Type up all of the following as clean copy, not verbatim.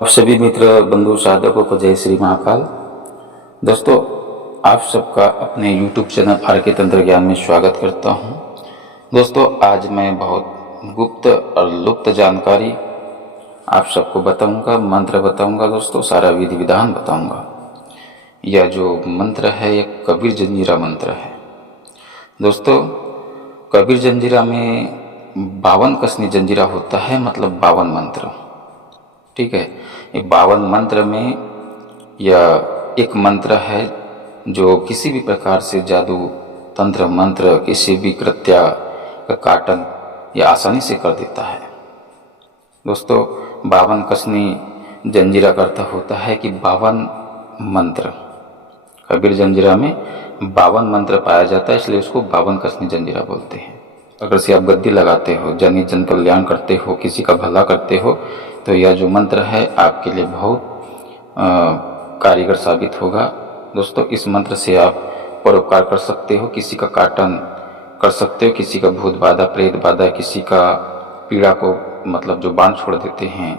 आप सभी मित्र बंधु साधकों को जय श्री महाकाल। दोस्तों, आप सबका अपने YouTube चैनल आर के तंत्र ज्ञान में स्वागत करता हूं। दोस्तों, आज मैं बहुत गुप्त और लुप्त जानकारी आप सबको बताऊंगा, मंत्र बताऊंगा। दोस्तों, सारा विधि विधान बताऊंगा। यह जो मंत्र है यह कबीर जंजीरा मंत्र है। दोस्तों, कबीर जंजीरा में 52 कसनी जंजीरा होता है, मतलब 52 मंत्र। ठीक है, ये 52 मंत्र में यह एक मंत्र है जो किसी भी प्रकार से जादू तंत्र मंत्र किसी भी कृत्या का काटन या आसानी से कर देता है। दोस्तों, 52 कसनी जंजीरा का अर्थ होता है कि 52 मंत्र। कबीर जंजीरा में 52 मंत्र पाया जाता है, इसलिए उसको 52 कसनी जंजीरा बोलते हैं। अगर से आप गद्दी लगाते हो, जन जन कल्याण करते हो, किसी का भला करते हो, तो यह जो मंत्र है आपके लिए बहुत कारीगर साबित होगा। दोस्तों, इस मंत्र से आप परोपकार कर सकते हो, किसी का काटन कर सकते हो, किसी का भूत बाधा प्रेत बाधा, किसी का पीड़ा को मतलब जो बांध छोड़ देते हैं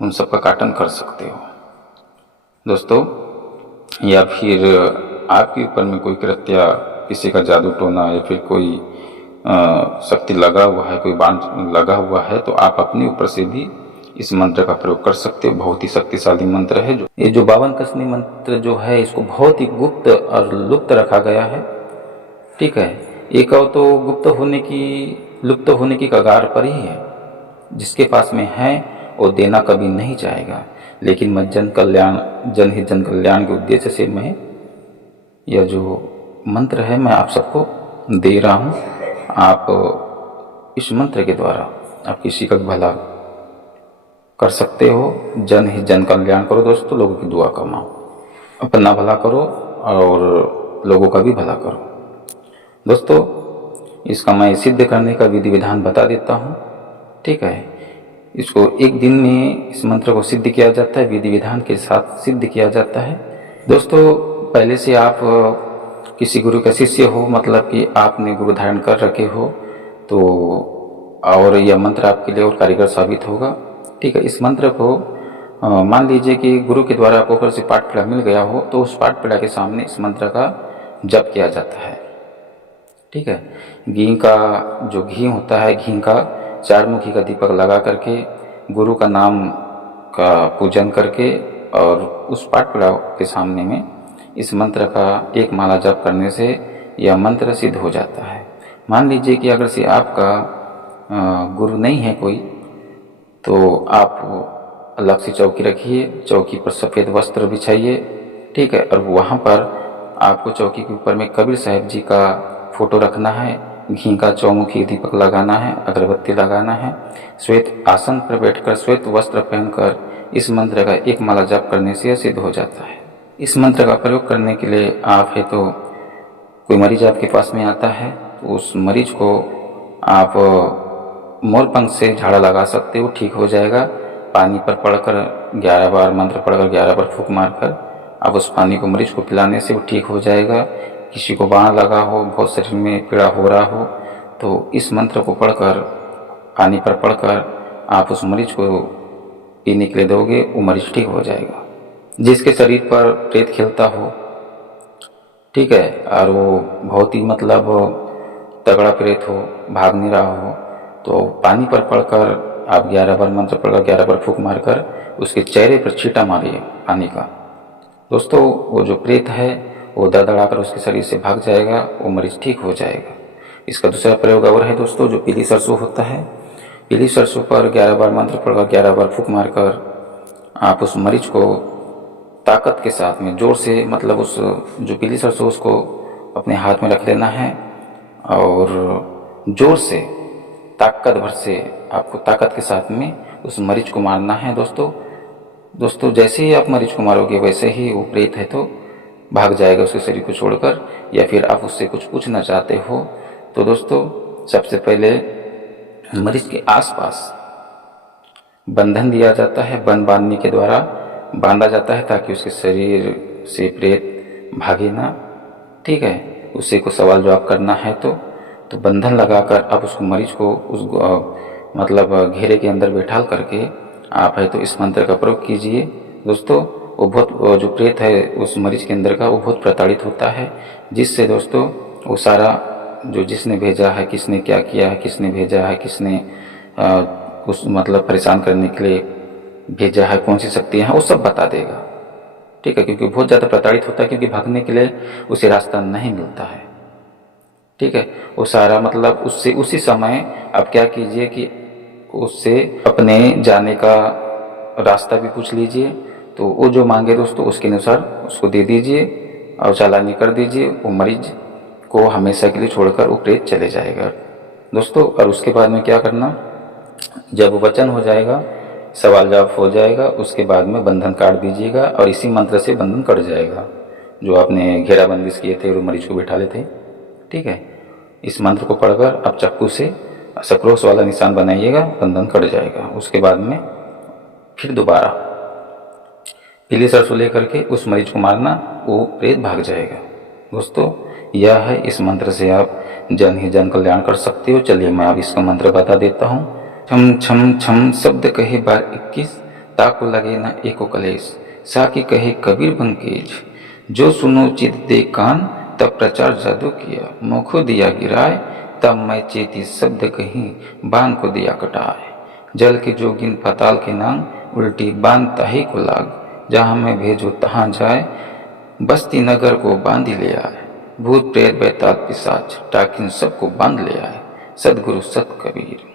उन सब का काटन कर सकते हो। दोस्तों, या फिर आपके ऊपर में कोई कृत्या, किसी का जादू टोना या फिर कोई शक्ति लगा हुआ है, कोई बांध लगा हुआ है, तो आप अपने ऊपर से भी इस मंत्र का प्रयोग कर सकते हो। बहुत ही शक्तिशाली मंत्र है। ये जो 52 कसनी मंत्र जो है इसको बहुत ही गुप्त और लुप्त रखा गया है। ठीक है, एक और तो गुप्त होने की लुप्त होने की कगार पर ही है। जिसके पास में है वो देना कभी नहीं चाहेगा, लेकिन मैं जनहित जन कल्याण के उद्देश्य से मैं यह जो मंत्र है मैं आप सबको दे रहा हूँ। आप इस मंत्र के द्वारा आप किसी का भला कर सकते हो। जनहित जन कल्याण करो दोस्तों, लोगों की दुआ कमाओ, अपना भला करो और लोगों का भी भला करो। दोस्तों, इसका मैं सिद्ध करने का विधि विधान बता देता हूँ। ठीक है, इसको एक दिन में इस मंत्र को सिद्ध किया जाता है, विधि विधान के साथ सिद्ध किया जाता है। दोस्तों, पहले से आप किसी गुरु का शिष्य हो, मतलब कि आपने गुरु धारण कर रखे हो, तो और यह मंत्र आपके लिए और कारीगर साबित होगा। ठीक है, इस मंत्र को मान लीजिए कि गुरु के द्वारा आपको ऊपर से पाठ पीड़ा मिल गया हो, तो उस पाठ पीड़ा के सामने इस मंत्र का जप किया जाता है। ठीक है, घी का जो घी होता है, घी का 4 मुखी का दीपक लगा करके गुरु का नाम का पूजन करके और उस पाठ पीड़ा के सामने में इस मंत्र का एक माला जप करने से यह मंत्र सिद्ध हो जाता है। मान लीजिए कि अगर से आपका गुरु नहीं है कोई, तो आप अलग से चौकी रखिए, चौकी पर सफ़ेद वस्त्र बिछाइए। ठीक है, और वहाँ पर आपको चौकी के ऊपर में कबीर साहब जी का फोटो रखना है, घी का चौमुखी दीपक लगाना है, अगरबत्ती लगाना है, श्वेत आसन पर बैठकर श्वेत वस्त्र पहनकर इस मंत्र का एक माला जप करने से सिद्ध हो जाता है। इस मंत्र का प्रयोग करने के लिए आप है तो कोई मरीज आपके पास में आता है तो उस मरीज को आप मोर पंख से झाड़ा लगा सकते हो, ठीक हो जाएगा। पानी पर पढ़कर 11 बार मंत्र पढ़कर 11 बार फूंक मारकर आप उस पानी को मरीज को पिलाने से वो ठीक हो जाएगा। किसी को बाण लगा हो, बहुत शरीर में पीड़ा हो रहा हो, तो इस मंत्र को पढ़कर पानी पर पढ़कर आप उस मरीज को पीने के लिए दोगे, वो मरीज ठीक हो जाएगा। जिसके शरीर पर प्रेत खेलता हो, ठीक है, और वो बहुत ही मतलब तगड़ा प्रेत हो, भाग नहीं रहा हो, तो पानी पर पढ़कर आप 11 बार मंत्र पढ़कर 11 बार फूंक मारकर उसके चेहरे पर छींटा मारिए पानी का। दोस्तों, वो जो प्रेत है वो दड़दड़ाकर उसके शरीर से भाग जाएगा, वो मरीज ठीक हो जाएगा। इसका दूसरा प्रयोग और है दोस्तों, जो पीली सरसों होता है, पीली सरसों पर 11 बार मंत्र पढ़कर 11 बार फूंक मारकर आप उस मरीज को ताकत के साथ में जोर से, मतलब उस जो पीली सरसों उसको अपने हाथ में रख लेना है और जोर से ताकत भर से आपको ताकत के साथ में उस मरीज को मारना है। दोस्तों, जैसे ही आप मरीज को मारोगे वैसे ही वो प्रेत है तो भाग जाएगा उसके शरीर को छोड़कर। या फिर आप उससे कुछ पूछना चाहते हो तो दोस्तों, सबसे पहले मरीज के आसपास बंधन दिया जाता है, बंध बांधने के द्वारा बांधा जाता है ताकि उसके शरीर से प्रेत भागे ना। ठीक है, उससे को सवाल जवाब करना है तो बंधन लगाकर आप उसको मरीज को उस मतलब घेरे के अंदर बैठाल करके आप है तो इस मंत्र का प्रयोग कीजिए। दोस्तों वो जो प्रेत है उस मरीज के अंदर का, वो बहुत प्रताड़ित होता है, जिससे दोस्तों वो सारा जो जिसने भेजा है, किसने क्या किया है, किसने भेजा है, किसने उस मतलब परेशान करने के लिए भेजा है, कौन सी शक्तियाँ हैं, वो सब बता देगा। ठीक है, क्योंकि बहुत ज़्यादा प्रताड़ित होता है, क्योंकि भागने के लिए उसे रास्ता नहीं मिलता है। ठीक है, वो सारा मतलब उससे उसी समय आप क्या कीजिए कि उससे अपने जाने का रास्ता भी पूछ लीजिए, तो वो जो मांगे दोस्तों उसके अनुसार उसको दे दीजिए और चालानी कर दीजिए। वो मरीज को हमेशा के लिए छोड़कर वो प्रेत चले जाएगा दोस्तों। और उसके बाद में क्या करना, जब वचन हो जाएगा, सवाल जवाब हो जाएगा, उसके बाद में बंधन काट दीजिएगा और इसी मंत्र से बंधन कट जाएगा। जो आपने घेराबंदिश किए थे और मरीज को बिठा लेते, ठीक है, इस मंत्र को पढ़कर आप चाकू से सक्रोश वाला निशान बनाइएगा, बंधन कट जाएगा। उसके बाद में फिर दोबारा पीली सरसों लेकर के उस मरीज को मारना, वो प्रेत भाग जाएगा। दोस्तों यह है, इस मंत्र से आप जन ही जन कल्याण कर सकते हो। चलिए मैं अब इसका मंत्र बता देता हूँ। छम छम छम शब्द कहे बार 21, ताको लगे न एको कलेश, साकी कहे कबीर बंकेज, जो सुनो चित दे कान, तब प्रचार जादू किया, मुखो दिया गिराए, तब मैं चेती शब्द कहीं, बांध को दिया कटाए, जल के जोगिन पाताल के नांग, उल्टी बांध ताही को लाग, जहाँ मैं भेजो तहाँ जाए, बस्ती नगर को बांधी ले आए, भूत प्रेत बैताल पिशाच टाकिन सबको बांध ले आए, सदगुरु सत कबीर।